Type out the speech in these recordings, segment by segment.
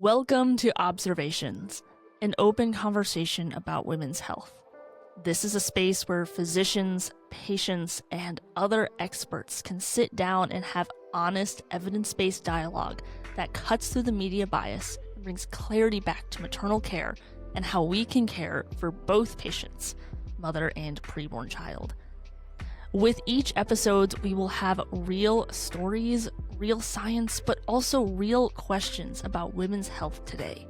Welcome to Observations, an open conversation about women's health. This is a space where physicians, patients, and other experts can sit down and have honest, evidence-based dialogue that cuts through the media bias and brings clarity back to maternal care and how we can care for both patients, mother and preborn child. With each episode, we will have real stories, real science, but also real questions about women's health today.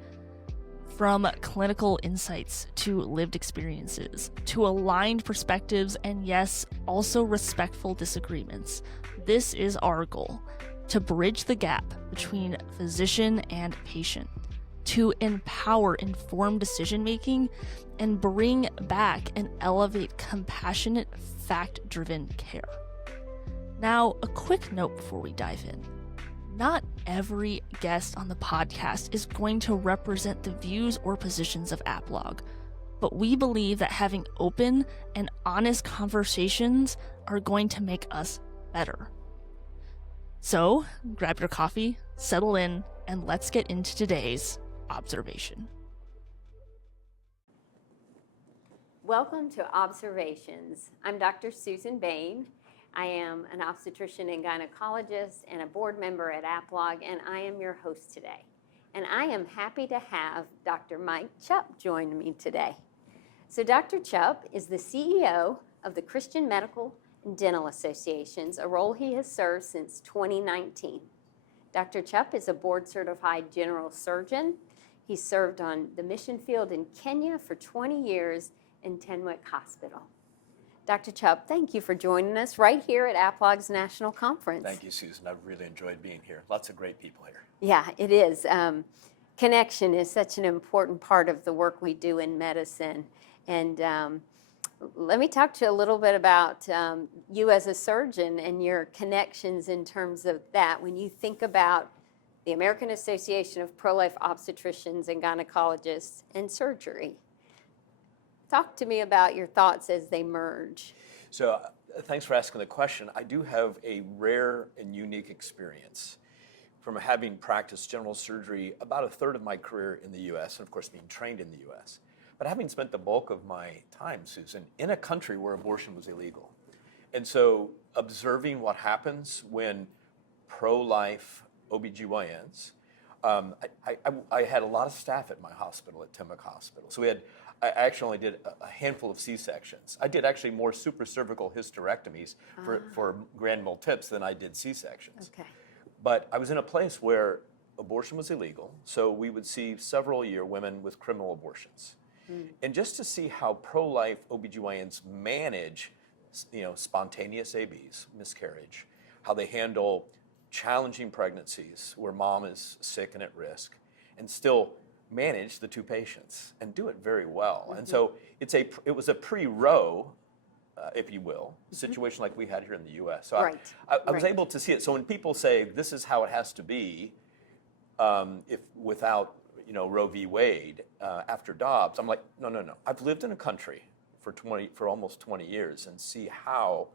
From clinical insights to lived experiences, to aligned perspectives, and yes, also respectful disagreements. This is our goal, to bridge the gap between physician and patient, to empower informed decision-making, and bring back and elevate compassionate, fact-driven care. Now, a quick note before we dive in. Not every guest on the podcast is going to represent the views or positions of Applog, but we believe that having open and honest conversations are going to make us better. So, grab your coffee, settle in, and let's get into today's observation. Welcome to Observations. I'm Dr. Susan Bane. I am an obstetrician and gynecologist and a board member at Applog, and I am your host today. And I am happy to have Dr. Mike Chupp join me today. So Dr. Chupp is the CEO of the Christian Medical and Dental Associations, a role he has served since 2019. Dr. Chupp is a board-certified general surgeon. He served on the mission field in Kenya for 20 years in Tenwek Hospital. Dr. Chupp, thank you for joining us right here at Applog's National Conference. Thank you, Susan. I've really enjoyed being here. Lots of great people here. Yeah, it is. Connection is such an important part of the work we do in medicine. And let me talk to you a little bit about you as a surgeon and your connections in terms of that. When you think about the American Association of Pro-Life Obstetricians and Gynecologists and surgery, talk to me about your thoughts as they merge. So thanks for asking the question. I do have a rare and unique experience from having practiced general surgery about a third of my career in the U.S., and of course being trained in the U.S., but having spent the bulk of my time, Susan, in a country where abortion was illegal. And so observing what happens when pro-life OBGYNs, I had a lot of staff at my hospital, at Tenwek Hospital. So I actually only did a handful of C-sections. I did actually more supracervical hysterectomies for grand mal tips than I did C-sections. Okay. But I was in a place where abortion was illegal, so we would see several a year women with criminal abortions. And just to see how pro-life OBGYNs manage, spontaneous ABs, miscarriage, how they handle challenging pregnancies where mom is sick and at risk, and still manage the two patients and do it very well. And so it was a pre-Roe, if you will, situation like we had here in the U.S. So I was able to see it. So when people say this is how it has to be, if without Roe v. Wade after Dobbs, I'm like, no. I've lived in a country for almost 20 years and see how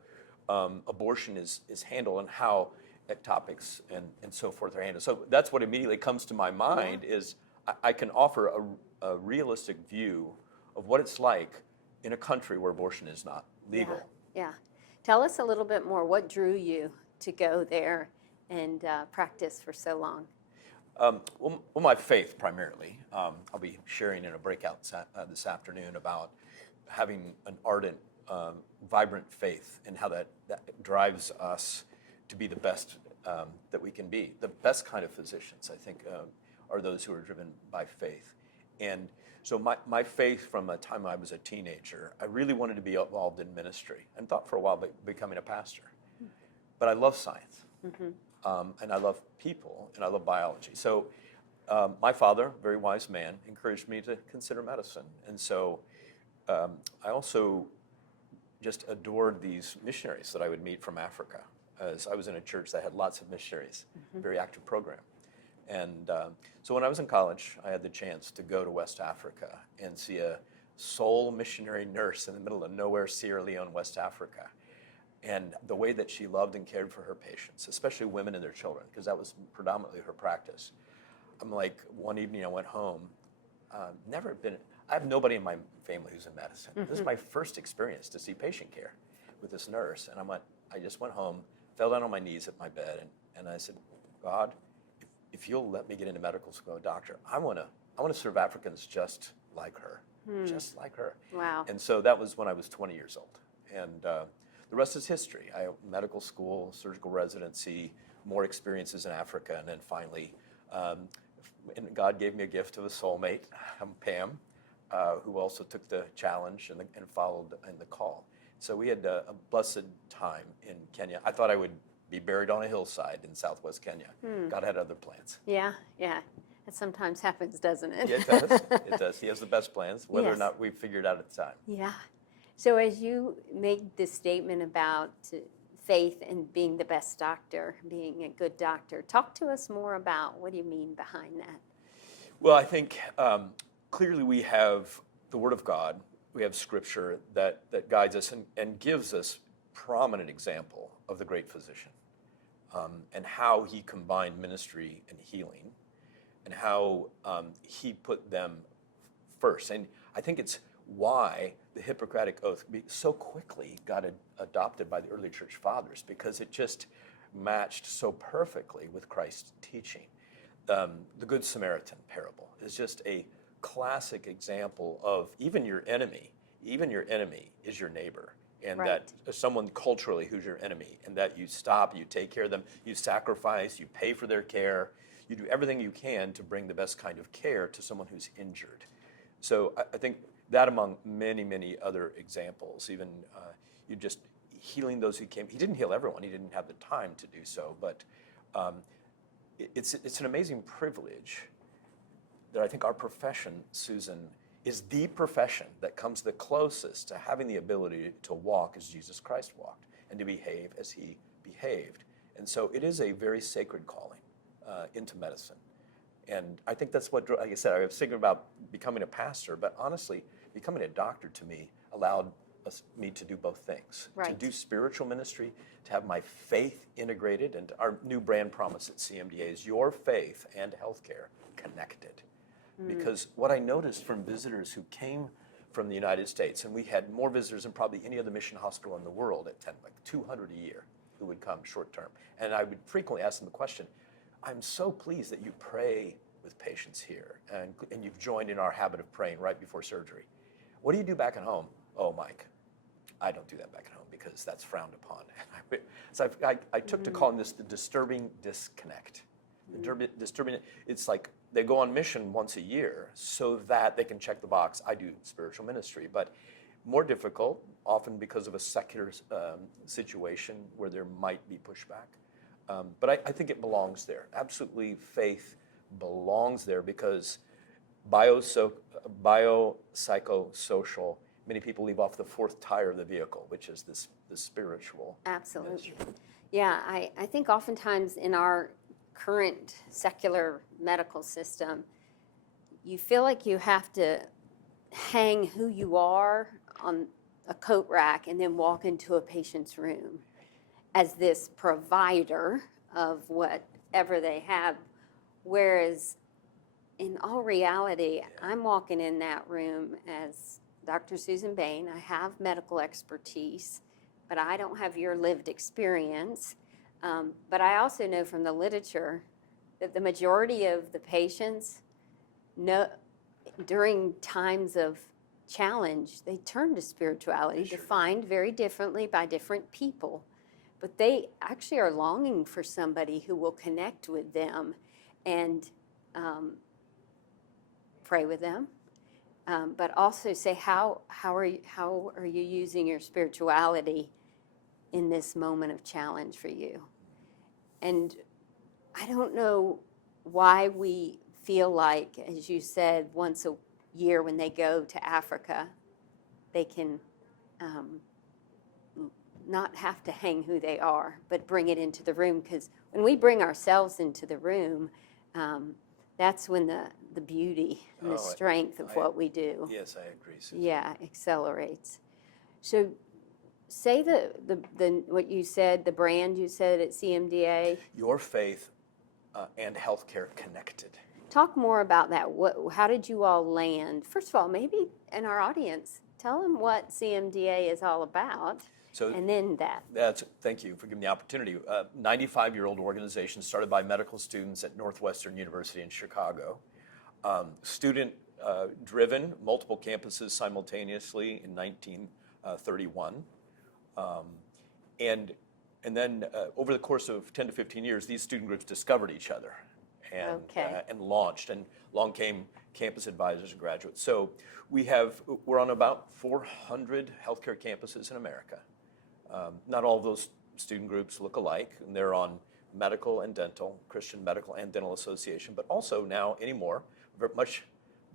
abortion is handled and how ectopics and so forth are handled. So that's what immediately comes to my mind is I can offer a realistic view of what it's like in a country where abortion is not legal. Yeah. Tell us a little bit more. What drew you to go there and practice for so long? Well, my faith primarily. I'll be sharing in a breakout this afternoon about having an ardent, vibrant faith and how that drives us to be the best that we can be. The best kind of physicians, I think, are those who are driven by faith. And so my faith from the time I was a teenager, I really wanted to be involved in ministry and thought for a while about becoming a pastor. But I love science. And I love people, and I love biology. So my father, very wise man, encouraged me to consider medicine. And so I also just adored these missionaries that I would meet from Africa, as I was in a church that had lots of missionaries, very active program. And so when I was in college, I had the chance to go to West Africa and see a sole missionary nurse in the middle of nowhere, Sierra Leone, West Africa. And the way that she loved and cared for her patients, especially women and their children, because that was predominantly her practice. I'm like, one evening I went home, I have nobody in my family who's in medicine. This is my first experience to see patient care with this nurse. And I just went home, fell down on my knees at my bed, and I said, God, if you'll let me get into medical school, doctor, I want to serve Africans just like her, just like her. Wow. And so that was when I was 20 years old. And the rest is history. I medical school, surgical residency, more experiences in Africa, and then finally, and God gave me a gift of a soulmate, Pam, who also took the challenge and followed in the call. So we had a blessed time in Kenya. I thought I would be buried on a hillside in southwest Kenya. God had other plans. Yeah, yeah. It sometimes happens, doesn't it? Yeah, it does. It does. He has the best plans, whether or Yes. not we figured out at the time. Yeah. So as you make this statement about faith and being the best doctor, being a good doctor, talk to us more about what do you mean behind that? Well, I think clearly we have the Word of God. We have Scripture that guides us and gives us prominent example of the great physician and how he combined ministry and healing and how he put them first. And I think it's why the Hippocratic Oath so quickly got adopted by the early church fathers, because it just matched so perfectly with Christ's teaching. The Good Samaritan parable is just a classic example of even your enemy is your neighbor. And Right. that someone culturally who's your enemy, and that you stop, you take care of them, you sacrifice, you pay for their care, you do everything you can to bring the best kind of care to someone who's injured. So I think that among many, many other examples, even you just healing those who came. He didn't heal everyone. He didn't have the time to do so, but it's an amazing privilege that I think our profession, Susan, is the profession that comes the closest to having the ability to walk as Jesus Christ walked and to behave as he behaved. And so it is a very sacred calling into medicine. And I think that's what, like I said, I was thinking about becoming a pastor, but honestly, becoming a doctor to me allowed me to do both things. Right. To do spiritual ministry, to have my faith integrated, and our new brand promise at CMDA is your faith and healthcare connected. Because what I noticed from visitors who came from the United States, and we had more visitors than probably any other mission hospital in the world at Tenwek, 200 a year who would come short term. And I would frequently ask them the question, I'm so pleased that you pray with patients here, and you've joined in our habit of praying right before surgery. What do you do back at home? Oh, Mike, I don't do that back at home because that's frowned upon. So I took to calling this the disturbing disconnect. The disturbing, it's like they go on mission once a year so that they can check the box, I do spiritual ministry. But more difficult, often because of a secular situation where there might be pushback. But I think it belongs there. Absolutely, faith belongs there because biopsychosocial, many people leave off the fourth tire of the vehicle, which is the spiritual. Absolutely. ministry. Yeah, I think oftentimes in our current secular medical system, you feel like you have to hang who you are on a coat rack and then walk into a patient's room as this provider of whatever they have. Whereas in all reality, I'm walking in that room as Dr. Susan Bane. I have medical expertise, but I don't have your lived experience. But I also know from the literature that the majority of the patients during times of challenge, they turn to spirituality, Sure. defined very differently by different people. But they actually are longing for somebody who will connect with them and pray with them, but also say, how are you using your spirituality in this moment of challenge for you? And I don't know why we feel like, as you said, once a year when they go to Africa, they can not have to hang who they are, but bring it into the room. Because when we bring ourselves into the room, that's when the beauty and the strength of what we do, Yes, I agree, Susan. accelerates. So say the what you said, the brand you said at CMDA. Your faith and healthcare connected. talk more about that. How did you all land? First of all, maybe in our audience, tell them what CMDA is all about. So, and then that. Thank you for giving me the opportunity. 95-year-old organization started by medical students at Northwestern University in Chicago. Student driven, multiple campuses simultaneously in 1931. And then over the course of 10 to 15 years, these student groups discovered each other and launched. And along came campus advisors and graduates. So we're on about 400 healthcare campuses in America. Not all of those student groups look alike, and they're on medical and dental, Christian Medical and Dental Association, but also now anymore, much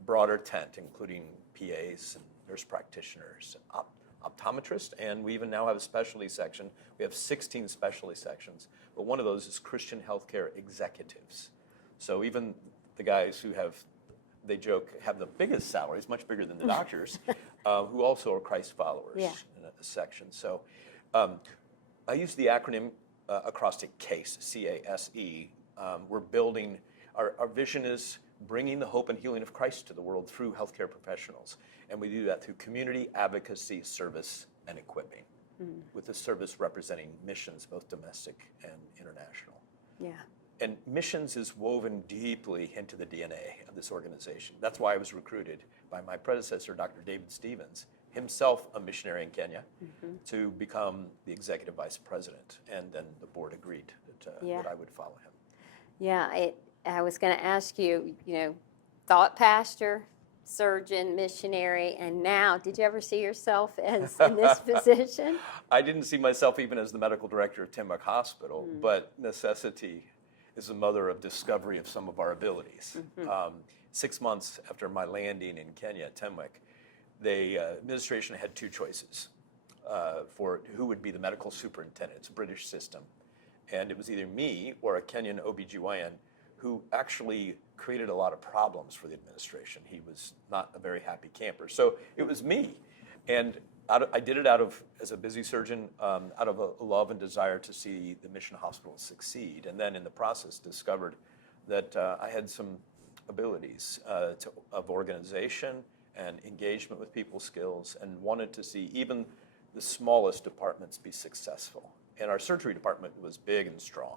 broader tent, including PAs and nurse practitioners and optometrists, and we even now have a specialty section. We have 16 specialty sections, but one of those is Christian healthcare executives. So even the guys who they joke, have the biggest salaries, much bigger than the doctors, who also are Christ followers in a section. So I use the acronym acrostic CASE, C-A-S-E. We're building, our vision is bringing the hope and healing of Christ to the world through healthcare professionals. And we do that through community advocacy, service, and equipping, with the service representing missions, both domestic and international. Yeah. And missions is woven deeply into the DNA of this organization. That's why I was recruited by my predecessor, Dr. David Stevens, himself a missionary in Kenya, to become the executive vice president. And then the board agreed that I would follow him. Yeah, I was going to ask you, thought pastor, surgeon, missionary, and now, did you ever see yourself as in this position? I didn't see myself even as the medical director of Tenwek Hospital, but necessity is the mother of discovery of some of our abilities. 6 months after my landing in Kenya at Tenwek, the administration had two choices for who would be the medical superintendent. It's a British system. And it was either me or a Kenyan OBGYN who actually created a lot of problems for the administration. He was not a very happy camper. So it was me. And I did it as a busy surgeon, out of a love and desire to see the mission hospital succeed. And then in the process discovered that I had some abilities of organization and engagement with people skills, and wanted to see even the smallest departments be successful. And our surgery department was big and strong.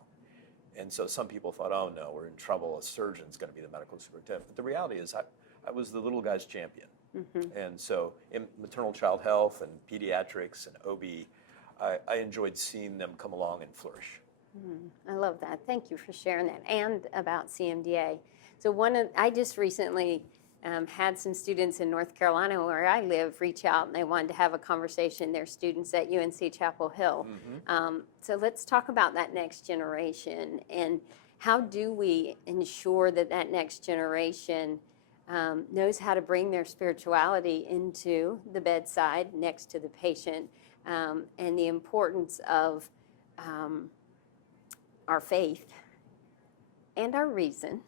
And so some people thought, oh no, we're in trouble, a surgeon's gonna be the medical superintendent. But the reality is I was the little guy's champion. And so in maternal child health and pediatrics and OB, I enjoyed seeing them come along and flourish. I love that. Thank you for sharing that, and about CMDA. So I just recently had some students in North Carolina, where I live, reach out, and they wanted to have a conversation. They're students at UNC Chapel Hill. So let's talk about that next generation, and how do we ensure that that next generation knows how to bring their spirituality into the bedside next to the patient, and the importance of our faith and our reason,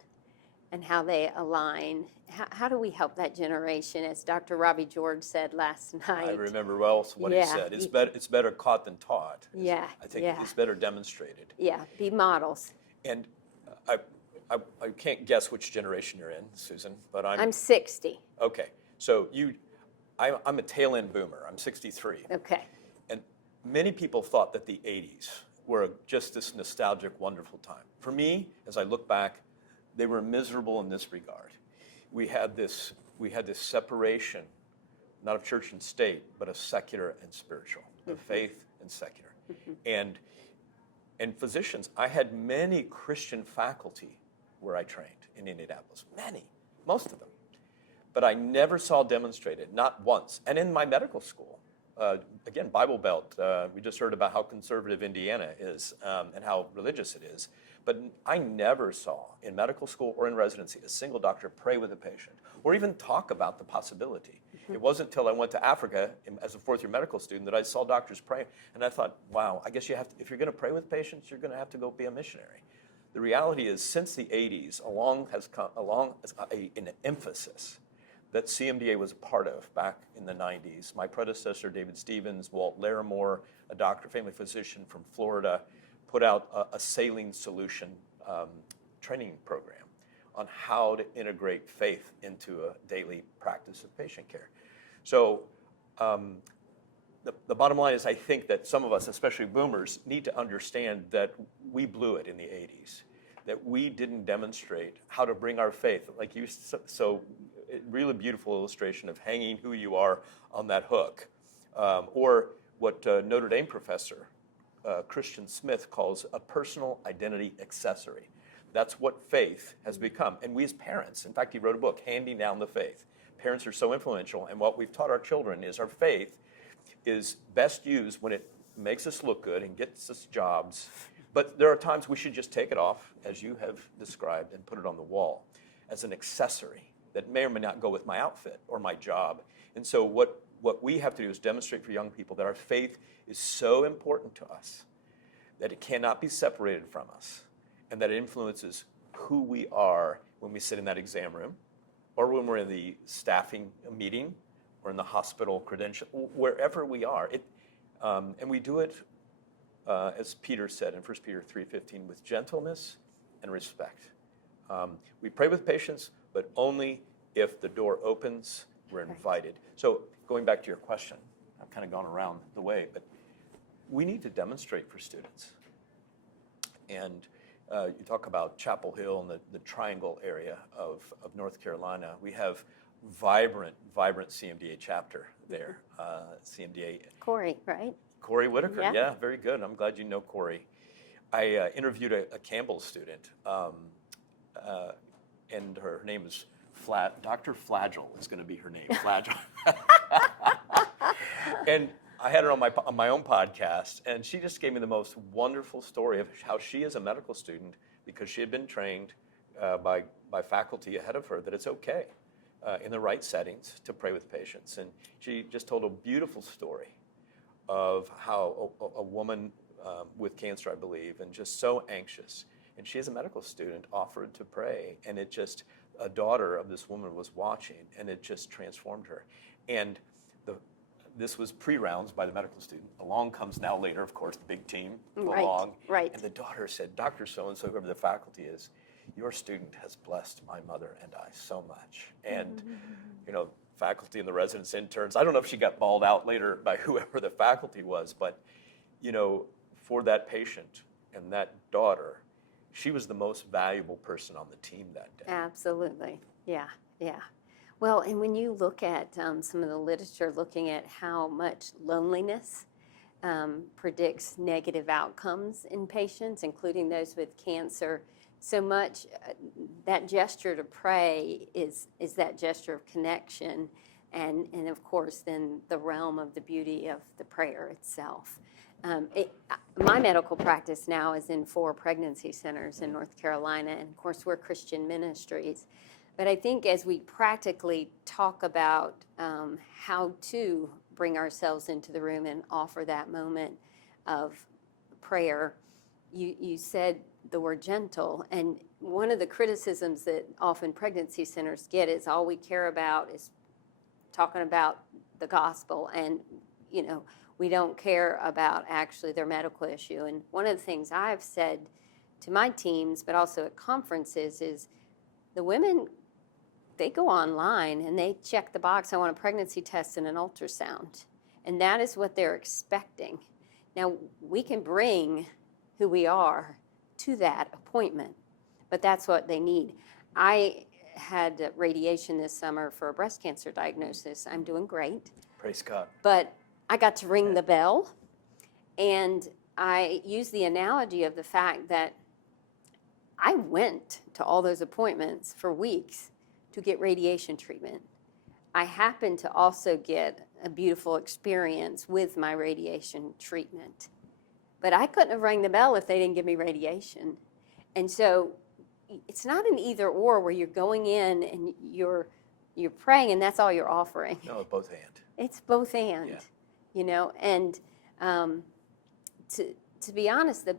and how they align. How do we help that generation? As Dr. Robbie George said last night. I remember well what he said. It's better caught than taught. I think it's better demonstrated. Yeah, be models. And I can't guess which generation you're in, Susan, but I'm 60. Okay, so I'm a tail end boomer. I'm 63. Okay. And many people thought that the 80s were just this nostalgic, wonderful time. For me, as I look back, they were miserable in this regard. We had this separation, not of church and state, but of secular and spiritual, of faith and secular. And physicians, I had many Christian faculty where I trained in Indianapolis, most of them. But I never saw demonstrated, not once. And in my medical school, again, Bible Belt, we just heard about how conservative Indiana is and how religious it is. But I never saw in medical school or in residency a single doctor pray with a patient or even talk about the possibility. It wasn't until I went to Africa as a fourth-year medical student that I saw doctors praying. And I thought, wow, I guess if you're going to pray with patients, you're going to have to go be a missionary. The reality is, since the 80s, has come along an emphasis that CMDA was a part of back in the 90s. My predecessor, David Stevens, Walt Larimore, a doctor, family physician from Florida, put out a saline solution training program on how to integrate faith into a daily practice of patient care. So the bottom line is I think that some of us, especially boomers, need to understand that we blew it in the 80s, that we didn't demonstrate how to bring our faith, like you, so really beautiful illustration of hanging who you are on that hook, or what Notre Dame professor Christian Smith calls a personal identity accessory. That's what faith has become. And we as parents, in fact, he wrote a book, Handing Down the Faith. Parents are so influential, and what we've taught our children is our faith is best used when it makes us look good and gets us jobs. But there are times we should just take it off, as you have described, and put it on the wall as an accessory that may or may not go with my outfit or my job. And so what we have to do is demonstrate for young people that our faith is so important to us that it cannot be separated from us, and that it influences who we are when we sit in that exam room, or when we're in the staffing meeting, or in the hospital credential, wherever we are. And we do it, as Peter said in 1 Peter 3:15, with gentleness and respect. We pray with patience, but only if the door opens, we're invited. So going back to your question, I've kind of gone around the way, but we need to demonstrate for students. And you talk about Chapel Hill and the Triangle area of North Carolina. We have vibrant CMDA chapter there. CMDA. Corey, right? Corey Whitaker, Yeah. yeah, very good. I'm glad you know Corey. I interviewed a Campbell student, and her name is Dr. Flagel is going to be her name, Flagel. And I had her on my own podcast, and she just gave me the most wonderful story of how she, as a medical student, because she had been trained by faculty ahead of her, that it's okay in the right settings to pray with patients. And she just told a beautiful story of how a woman with cancer, I believe, and just so anxious, and she, as a medical student, offered to pray, and it just, a daughter of this woman was watching, and it just transformed her. And this was pre-rounds by the medical student. Along comes now later, of course, the big team along. Right. And the daughter said, Dr. So-and-so, whoever the faculty is, your student has blessed my mother and I so much. And, faculty and the residents, interns, I don't know if she got bawled out later by whoever the faculty was, but, for that patient and that daughter, she was the most valuable person on the team that day. Absolutely. Yeah. Well, and when you look at some of the literature looking at how much loneliness predicts negative outcomes in patients, including those with cancer, so much that gesture to pray is that gesture of connection, and of course then the realm of the beauty of the prayer itself. My medical practice now is in 4 pregnancy centers in North Carolina, and of course we're Christian ministries. But I think as we practically talk about how to bring ourselves into the room and offer that moment of prayer, you said the word gentle. And one of the criticisms that often pregnancy centers get is all we care about is talking about the gospel, and we don't care about actually their medical issue. And one of the things I've said to my teams, but also at conferences, is the women, they go online and they check the box, I want a pregnancy test and an ultrasound. And that is what they're expecting. Now, we can bring who we are to that appointment, but that's what they need. I had radiation this summer for a breast cancer diagnosis. I'm doing great. Praise God. But I got to ring the bell, and I use the analogy of the fact that I went to all those appointments for weeks to get radiation treatment. I happened to also get a beautiful experience with my radiation treatment. But I couldn't have rang the bell if they didn't give me radiation. And so it's not an either or where you're going in and you're praying and that's all you're offering. No, both and. It's both and. Yeah. And to be honest, the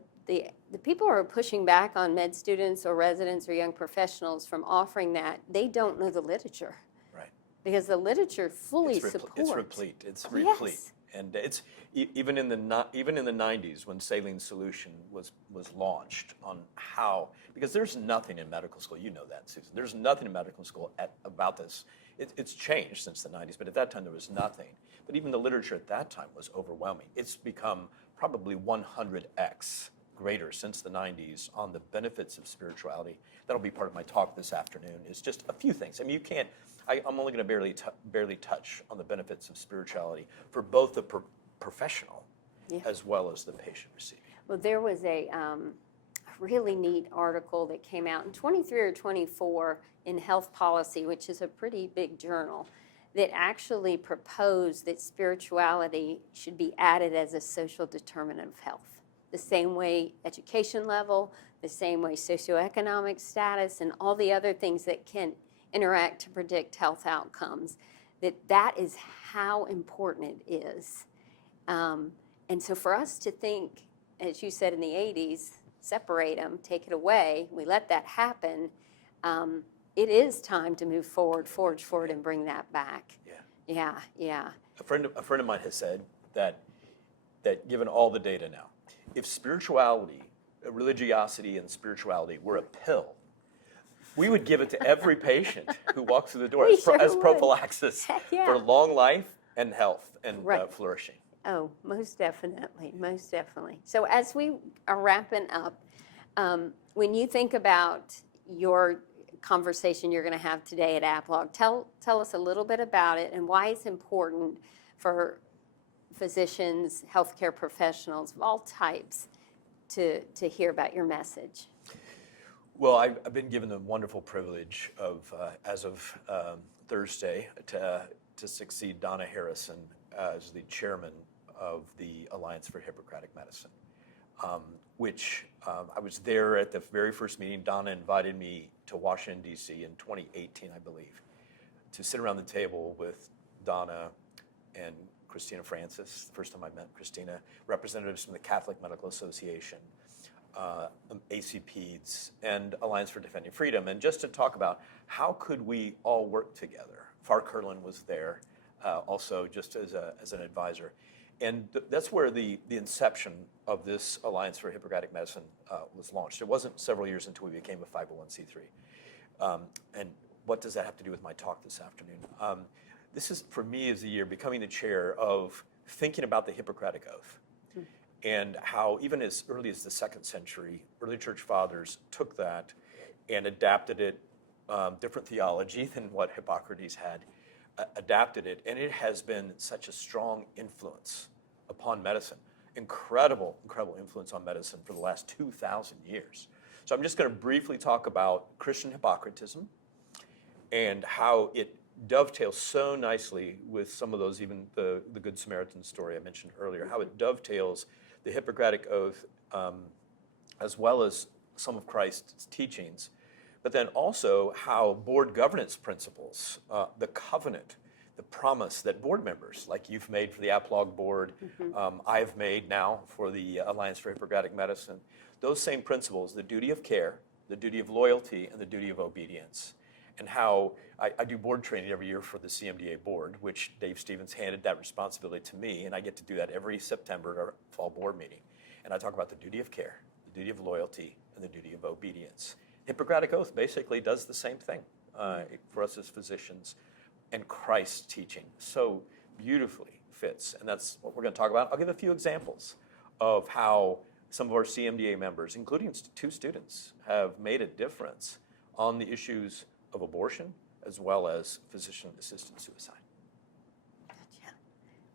people who are pushing back on med students or residents or young professionals from offering that, they don't know the literature. Right. Because the literature fully supports. It's replete. It's replete. Yes. And it's even in the 90s when saline solution was launched on how, because there's nothing in medical school, you know that, Susan. There's nothing in medical school about this. It's changed since the 90s, but at that time there was nothing. But even the literature at that time was overwhelming. It's become probably 100x greater since the 90s on the benefits of spirituality. That'll be part of my talk this afternoon. Is just a few things. I mean, you can't. I'm only going to barely touch on the benefits of spirituality for both the professional as well as the patient receiving. Well, there was a really neat article that came out in 23 or 24 in Health Policy, which is a pretty big journal, that actually proposed that spirituality should be added as a social determinant of health. The same way education level, the same way socioeconomic status, and all the other things that can interact to predict health outcomes, that is how important it is. And so for us to think, as you said in the 80s, separate them, take it away, we let that happen, it is time to move forward, forge forward, and bring that back. Yeah. A friend of mine has said that given all the data now, if spirituality, religiosity and spirituality were a pill, we would give it to every patient who walks through the door as prophylaxis for long life and health and flourishing. Oh, most definitely. So as we are wrapping up, when you think about your conversation you're going to have today at AppLog, tell us a little bit about it and why it's important for physicians, healthcare professionals of all types to hear about your message. Well, I've been given the wonderful privilege of, as of Thursday, to succeed Donna Harrison as the chairman of the Alliance for Hippocratic Medicine, which I was there at the very first meeting. Donna invited me to Washington, D.C. in 2018, I believe, to sit around the table with Donna and Christina Francis, the first time I met Christina, representatives from the Catholic Medical Association, ACPEDS, and Alliance for Defending Freedom, and just to talk about how could we all work together. Farr Curlin was there also just as an advisor. And that's where the inception of this Alliance for Hippocratic Medicine was launched. It wasn't several years until we became a 501c3. And what does that have to do with my talk this afternoon? This is, for me, is the year becoming the chair of thinking about the Hippocratic Oath and how even as early as the 2nd century, early church fathers took that and adapted it, different theology than what Hippocrates had, adapted it, and it has been such a strong influence upon medicine. Incredible influence on medicine for the last 2,000 years. So I'm just going to briefly talk about Christian Hippocratism and how it dovetails so nicely with some of those, even the Good Samaritan story I mentioned earlier, how it dovetails the Hippocratic Oath as well as some of Christ's teachings, but then also how board governance principles, the covenant, the promise that board members, like you've made for the AppLog board, I've made now for the Alliance for Hippocratic Medicine, those same principles, the duty of care, the duty of loyalty, and the duty of obedience. And how I do board training every year for the CMDA board, which Dave Stevens handed that responsibility to me, and I get to do that every September at our fall board meeting. And I talk about the duty of care, the duty of loyalty, and the duty of obedience. Hippocratic Oath basically does the same thing for us as physicians, and Christ's teaching so beautifully fits, and that's what we're going to talk about. I'll give a few examples of how some of our CMDA members, including 2 students, have made a difference on the issues of abortion as well as physician-assisted suicide. Gotcha.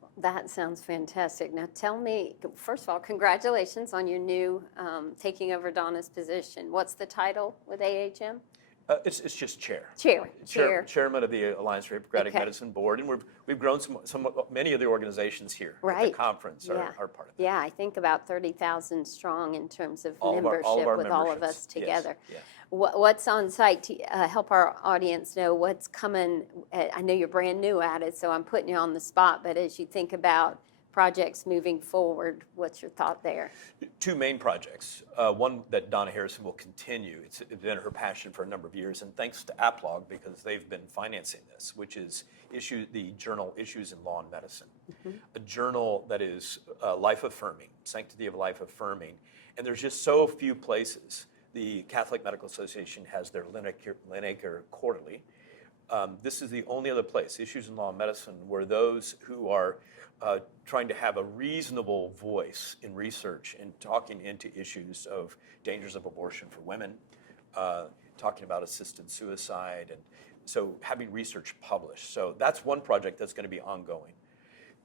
Well, that sounds fantastic. Now tell me, first of all, congratulations on your new taking over Donna's position. What's the title with AHM? It's just chair. Chairman of the Alliance for Hippocratic Medicine Board, and we've grown many of the organizations here at the conference are part of that. Yeah, I think about 30,000 strong in terms of all membership with all of us together. Yes. What's on site to help our audience know what's coming? I know you're brand new at it, so I'm putting you on the spot, but as you think about projects moving forward. What's your thought there? Two main projects. One that Donna Harrison will continue. It's been her passion for a number of years, and thanks to APLOG because they've been financing this, which is the journal Issues in Law and Medicine, a journal that is life-affirming, sanctity of life affirming, and there's just so few places. The Catholic Medical Association has their Linacre Quarterly. This is the only other place, Issues in Law and Medicine, where those who are trying to have a reasonable voice in research and talking into issues of dangers of abortion for women, talking about assisted suicide, and so having research published. So that's one project that's going to be ongoing.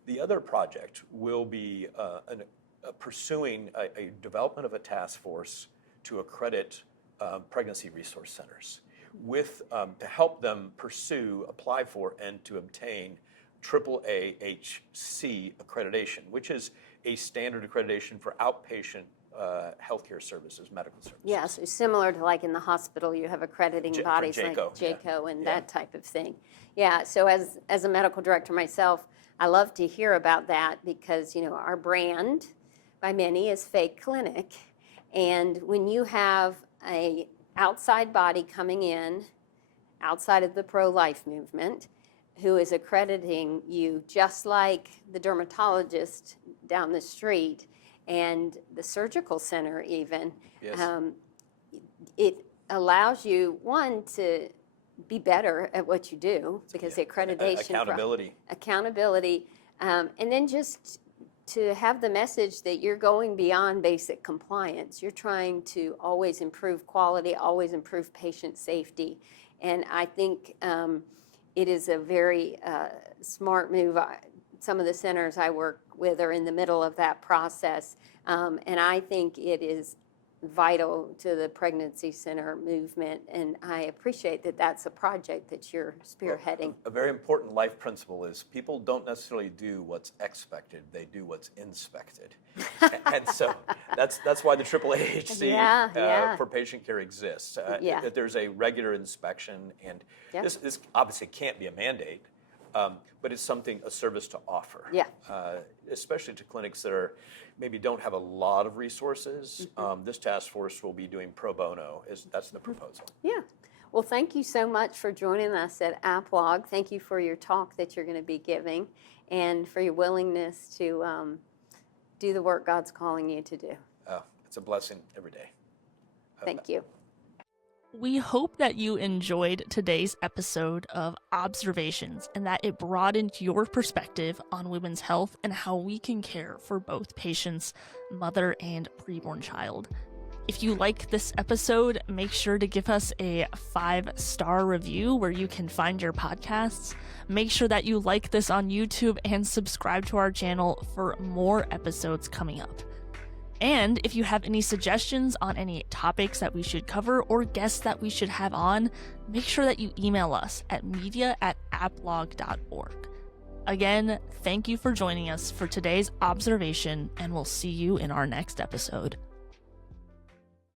The other project will be pursuing a development of a task force to accredit pregnancy resource centers to help them apply for, and to obtain AAAHC accreditation, which is a standard accreditation for outpatient healthcare services, medical services. Yeah, so similar to like in the hospital, you have accrediting bodies like JCAHO, JCAHO and that type of thing. Yeah, so as a medical director myself, I love to hear about that because, our brand by many is fake clinic. And when you have a outside body coming in, outside of the pro-life movement, who is accrediting you, just like the dermatologist down the street and the surgical center even, Yes. It allows you, one, to be better at what you do because the accreditation. Accountability. And then just to have the message that you're going beyond basic compliance. You're trying to always improve quality, always improve patient safety. And I think it is a very smart move. Some of the centers I work with are in the middle of that process. And I think it is vital to the pregnancy center movement. And I appreciate that that's a project that you're spearheading. A very important life principle is people don't necessarily do what's expected, they do what's inspected. And so that's why the AAAHC for patient care exists. That there's a regular inspection, and this obviously can't be a mandate, but it's a service to offer. Especially to clinics that maybe don't have a lot of resources. This task force will be doing pro bono. That's the proposal. Yeah. Well, thank you so much for joining us at APLOG. Thank you for your talk that you're going to be giving and for your willingness to do the work God's calling you to do. It's a blessing every day. Thank you. We hope that you enjoyed today's episode of Observations and that it broadened your perspective on women's health and how we can care for both patients, mother and preborn child. If you like this episode, make sure to give us a 5-star review where you can find your podcasts. Make sure that you like this on YouTube and subscribe to our channel for more episodes coming up. And if you have any suggestions on any topics that we should cover or guests that we should have on, make sure that you email us at media@aplog.org. Again, thank you for joining us for today's observation, and we'll see you in our next episode.